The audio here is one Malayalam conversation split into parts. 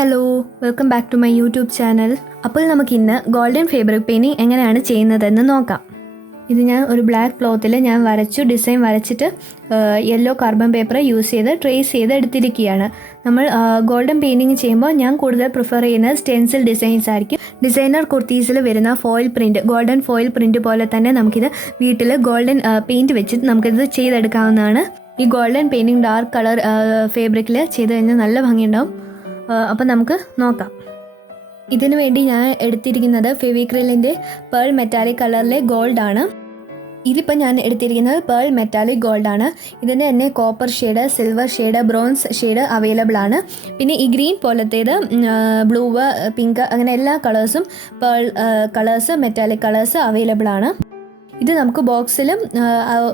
Hello welcome back to my YouTube channel. അപ്പോൾ നമുക്കിന്ന് ഗോൾഡൻ ഫാബ്രിക് പെയിൻറ്റിങ് എങ്ങനെയാണ് ചെയ്യുന്നതെന്ന് നോക്കാം. ഇത് ഞാൻ ഒരു ബ്ലാക്ക് ക്ലോത്തിൽ ഞാൻ ഡിസൈൻ വരച്ചിട്ട് യെല്ലോ കാർബൺ പേപ്പർ യൂസ് ചെയ്ത് ട്രേസ് ചെയ്ത് എടുത്തിരിക്കുകയാണ്. നമ്മൾ ഗോൾഡൻ പെയിൻറ്റിങ് ചെയ്യുമ്പോൾ ഞാൻ കൂടുതൽ പ്രിഫർ ചെയ്യുന്നത് സ്റ്റെൻസിൽ ഡിസൈൻസ് ആയിരിക്കും. ഡിസൈനർ കുർത്തീസിൽ വരുന്ന foil print, golden foil print പോലെ തന്നെ നമുക്കിത് വീട്ടിൽ ഗോൾഡൻ പെയിൻറ്റ് വെച്ചിട്ട് നമുക്കിത് ചെയ്തെടുക്കാവുന്നതാണ്. ഈ ഗോൾഡൻ പെയിൻറ്റിങ് ഡാർക്ക് കളർ ഫാബ്രിക്കിൽ ചെയ്ത് കഴിഞ്ഞാൽ നല്ല ഭംഗിയുണ്ടാവും. അപ്പോൾ നമുക്ക് നോക്കാം. ഇതിനു വേണ്ടി ഞാൻ എടുത്തിരിക്കുന്നത് ഫെവിക്രിലിൻ്റെ പേൾ മെറ്റാലിക് കളറിലെ ഗോൾഡാണ്. ഇതിപ്പോൾ ഞാൻ എടുത്തിരിക്കുന്നത് പേൾ മെറ്റാലിക് ഗോൾഡാണ്. ഇതിൻ്റെ തന്നെ copper shade, silver shade, bronze shade available ആണ്. പിന്നെ ഈ ഗ്രീൻ പോലത്തേത്, ബ്ലൂ, പിങ്ക്, അങ്ങനെ എല്ലാ കളേഴ്സും pearl colours, metallic colours available ആണ്. ഇത് നമുക്ക് ബോക്സിലും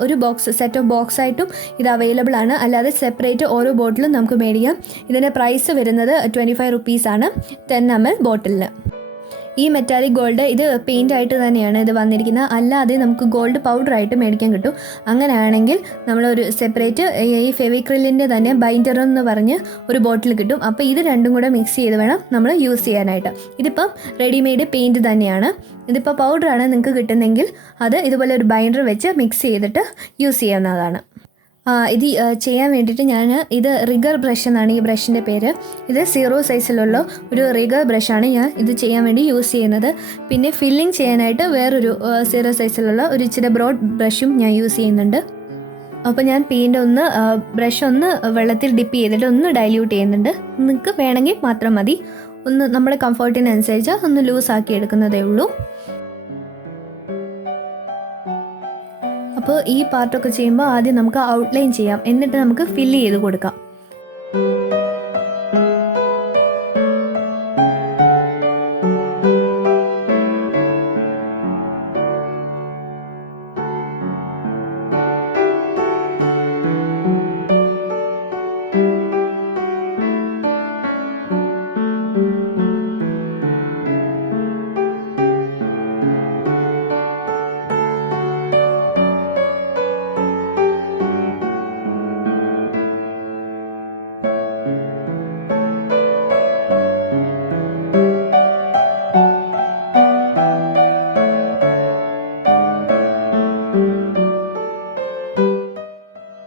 ഒരു സെറ്റ് ഓഫ് ബോക്സായിട്ടും ഇത് അവൈലബിൾ ആണ്. അല്ലാതെ സെപ്പറേറ്റ് ഓരോ ബോട്ടിലും നമുക്ക് മേടിക്കാം. ഇതിൻ്റെ പ്രൈസ് വരുന്നത് 25 റുപ്പീസാണ് 10 ml ബോട്ടിലിന്. ഈ മെറ്റാലിക് ഗോൾഡ് ഇത് പെയിൻ്റ് ആയിട്ട് തന്നെയാണ് ഇത് വന്നിരിക്കുന്നത്. അല്ലാതെ നമുക്ക് ഗോൾഡ് പൗഡറായിട്ട് മേടിക്കാൻ കിട്ടും. അങ്ങനെയാണെങ്കിൽ നമ്മളൊരു സെപ്പറേറ്റ് ഈ ഫെവിക്രിലിൻ്റെ തന്നെ ബൈൻഡർ എന്ന് പറഞ്ഞ് ഒരു ബോട്ടിൽ കിട്ടും. അപ്പോൾ ഇത് രണ്ടും കൂടെ മിക്സ് ചെയ്ത് വേണം നമ്മൾ യൂസ് ചെയ്യാനായിട്ട്. ഇതിപ്പം റെഡിമെയ്ഡ് പെയിൻറ്റ് തന്നെയാണ്. ഇതിപ്പോൾ പൗഡറാണ് നിങ്ങൾക്ക് കിട്ടുന്നതെങ്കിൽ അത് ഇതുപോലെ ഒരു ബൈൻഡർ വെച്ച് മിക്സ് ചെയ്തിട്ട് യൂസ് ചെയ്യാവുന്നതാണ്. ഇത് ചെയ്യാൻ വേണ്ടിയിട്ട് ഇത് റിഗർ ബ്രഷ് എന്നാണ് ഈ ബ്രഷിൻ്റെ പേര്. ഇത് 0 സൈസിലുള്ള ഒരു റിഗർ ബ്രഷാണ് ഞാൻ ഇത് ചെയ്യാൻ വേണ്ടി യൂസ് ചെയ്യുന്നത്. പിന്നെ ഫില്ലിങ് ചെയ്യാനായിട്ട് വേറൊരു 0 സൈസിലുള്ള ഒരു ഇച്ചിരി ബ്രോഡ് ബ്രഷും ഞാൻ യൂസ് ചെയ്യുന്നുണ്ട്. അപ്പോൾ ഞാൻ ബ്രഷ് ഒന്ന് വെള്ളത്തിൽ ഡിപ്പ് ചെയ്തിട്ട് ഒന്ന് ഡൈല്യൂട്ട് ചെയ്യുന്നുണ്ട്. നിങ്ങൾക്ക് വേണമെങ്കിൽ മാത്രം മതി. ഒന്ന് നമ്മുടെ കംഫർട്ടിനനുസരിച്ച് ഒന്ന് ലൂസാക്കി എടുക്കുന്നതേ ഉള്ളൂ. അപ്പോൾ ഈ പാർട്ടൊക്കെ ചെയ്യുമ്പോൾ ആദ്യം നമുക്ക് ഔട്ട്ലൈൻ ചെയ്യാം, എന്നിട്ട് നമുക്ക് ഫില്ല് ചെയ്ത് കൊടുക്കാം.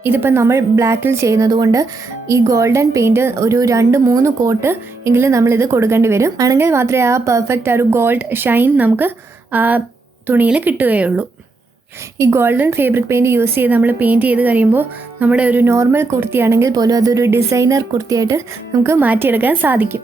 ഇതിപ്പോൾ നമ്മൾ ബ്ലാക്കിൽ ചെയ്യുന്നത് കൊണ്ട് ഈ ഗോൾഡൻ പെയിൻറ്റ് ഒരു 2-3 കോട്ട് എങ്കിലും നമ്മളിത് കൊടുക്കേണ്ടി വരും. ആണെങ്കിൽ മാത്രമേ ആ പെർഫെക്റ്റ് ഒരു ഗോൾഡ് ഷൈൻ നമുക്ക് ആ തുണിയിൽ കിട്ടുകയുള്ളൂ. ഈ ഗോൾഡൻ ഫാബ്രിക് പെയിൻറ്റ് യൂസ് ചെയ്ത് നമ്മൾ പെയിൻറ്റ് ചെയ്ത് കഴിയുമ്പോൾ നമ്മുടെ ഒരു നോർമൽ കുർത്തിയാണെങ്കിൽ പോലും അതൊരു ഡിസൈനർ കുർത്തിയായിട്ട് നമുക്ക് മാറ്റിയെടുക്കാൻ സാധിക്കും.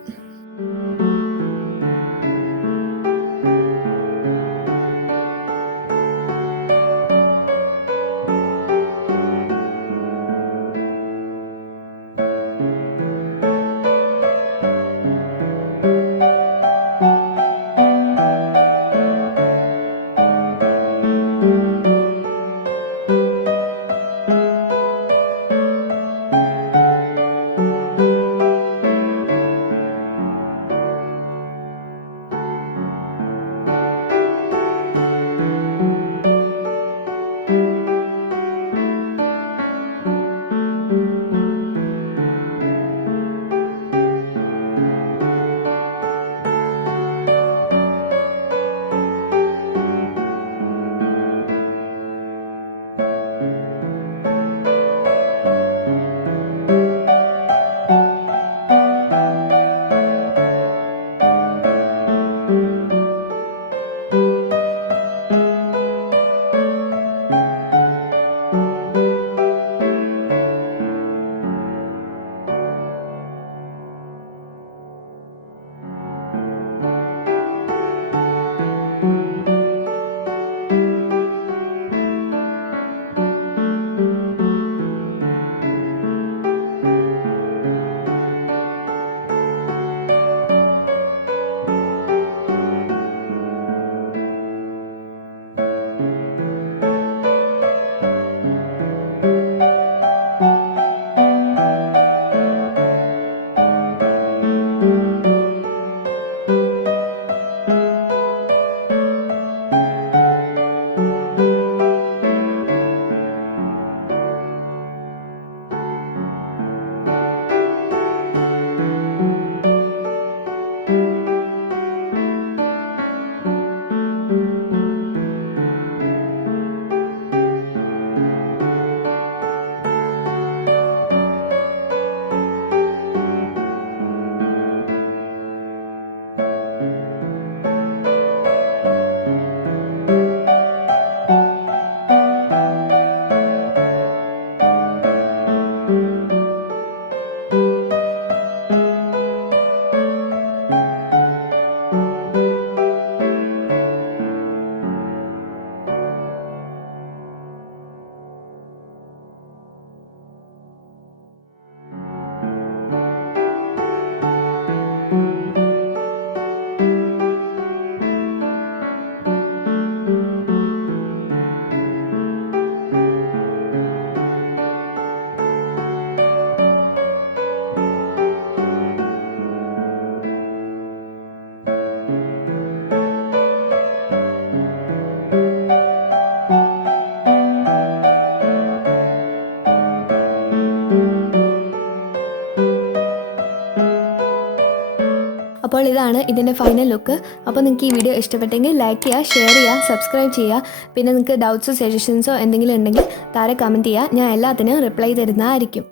അപ്പോൾ ഇതാണ് ഇതിൻ്റെ ഫൈനൽ ലുക്ക്. അപ്പോൾ നിങ്ങൾക്ക് ഈ വീഡിയോ ഇഷ്ടപ്പെട്ടെങ്കിൽ ലൈക്ക് ചെയ്യുക, ഷെയർ ചെയ്യുക, സബ്സ്ക്രൈബ് ചെയ്യുക. പിന്നെ നിങ്ങൾക്ക് ഡൗട്ട്സോ സജഷൻസോ എന്തെങ്കിലും ഉണ്ടെങ്കിൽ താഴെ കമൻറ്റ് ചെയ്യുക. ഞാൻ എല്ലാത്തിനും റിപ്ലൈ തരുന്നതായിരിക്കും.